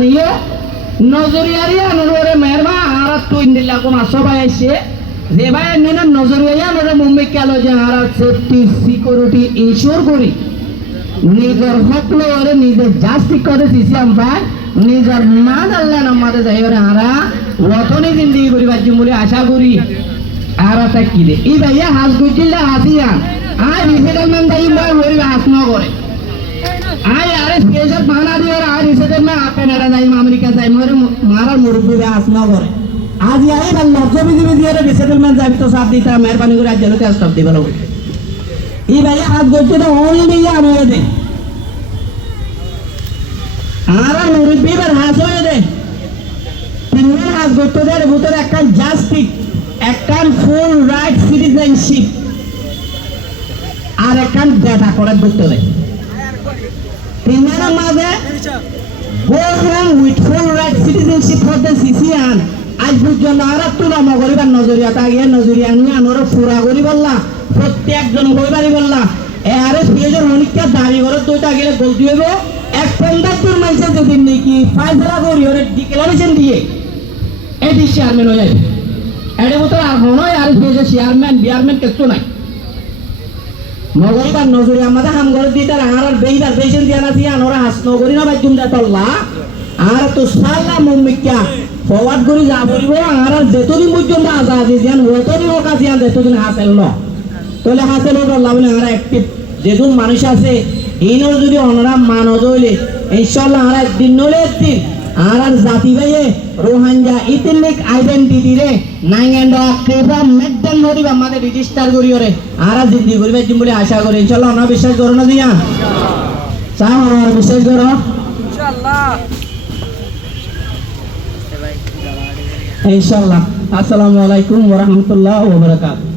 আনিয়ে নজরিয়ারি আনরে মেরমা আর তুই দিলা কোন সবাই আইছে যে ভাই নিনা নজরিয়া আনরে মুম্বাই কালো যে আর সেফটি সিকিউরিটি ইনশিওর করি নিজের হক লরে নিজে জাস্তি করে সিসিয়াম ভাই নিজের না জানলেন আমাদের যাইরে আরা ওতনি জিন্দেগি করি বাজ্যম বলে আশা করি আরা তা কি দে এই ভাইয়া হাস গুজিলা হাসিয়া আই রিসেটলমেন্ট দাই মই হরি হাস ন করে আই আরে স্পেশাল বানা দিয়ে আর রিসেটলমেন্ট কানাডা যাই আমেরিকা যাই মরে মারার মুরব্বি হাস ন করে আজ আই আল্লাহ জমি জমি দিয়ে রিসেটলমেন্ট যাবি তো সাথ দিতা মেহরবানি করে আজ জলতে স্টপ দিবা লোক এই ভাইয়া হাস গুজিলা ওই নিয়া আনো দে আরা মুরব্বি বার হাস হয়ে দে তিনজন হাস গুজতে দে ভিতরে একটা জাস্টিস একটা ফুল রাইট সিটিজেনশিপ আর একটা ডেটা করে করতে দেয় তিনজনের মাঝে go home with full right citizenship for the CCN আজ পর্যন্ত আর তুলা মগরিবার নজরিয়া তাগিয়ে নজরিয়া নিয়ে আনোরা পুরা করি বললা প্রত্যেকজন কইবারি বললা আরে ফিয়েজের অনেকটা দাবি করে দুইটা গেলে গলতি হইব এক পন্দাতুর মাইসে যদি নাকি ফাইসলা করি ওরে ডিক্লারেশন দিয়ে এটি চেয়ারম্যান হয়ে যাবে এর ভিতরে আর হনয় আর ফিয়েজের চেয়ারম্যান বিয়ারম্যান কিছু নাই মগরিবার নজরিয়া আমাদের হাম করে দিতে আর বেইবার বেইছেন দিয়া না দিয়া আনোরা হাস নগরি না বাজুম দা তল্লা আর তো সালা মুম্মিকা ফরওয়ার্ড করি যা বলিব আর যেতদিন পর্যন্ত আজাদি যেন ওতদিন ওকা জিয়ান যেতদিন হাসেল ন তাহলে হাসেল আল্লাহ বলে আর অ্যাক্টিভ যেদুন মানুষ আছে ইনর যদি অনরা মানদ হইলে ইনশাআল্লাহ আর একদিন নলে একদিন আর জাতি ভাইয়ে রোহাঙ্গা ইথনিক আইডেন্টিটি রে নাইঙ্গেন্ড ক্রেবা মেডেল নরিব আমাদের রেজিস্টার করি ওরে আর জিন্দি করিবে জিম বলে আশা করি ইনশাআল্লাহ আমরা বিশ্বাস করো না দিয়া চাও আমরা বিশ্বাস করো ইনশাআল্লাহ ইনশাআল্লাহ আসসালামু আলাইকুম ওয়া রাহমাতুল্লাহি ওয়া বারাকাতুহু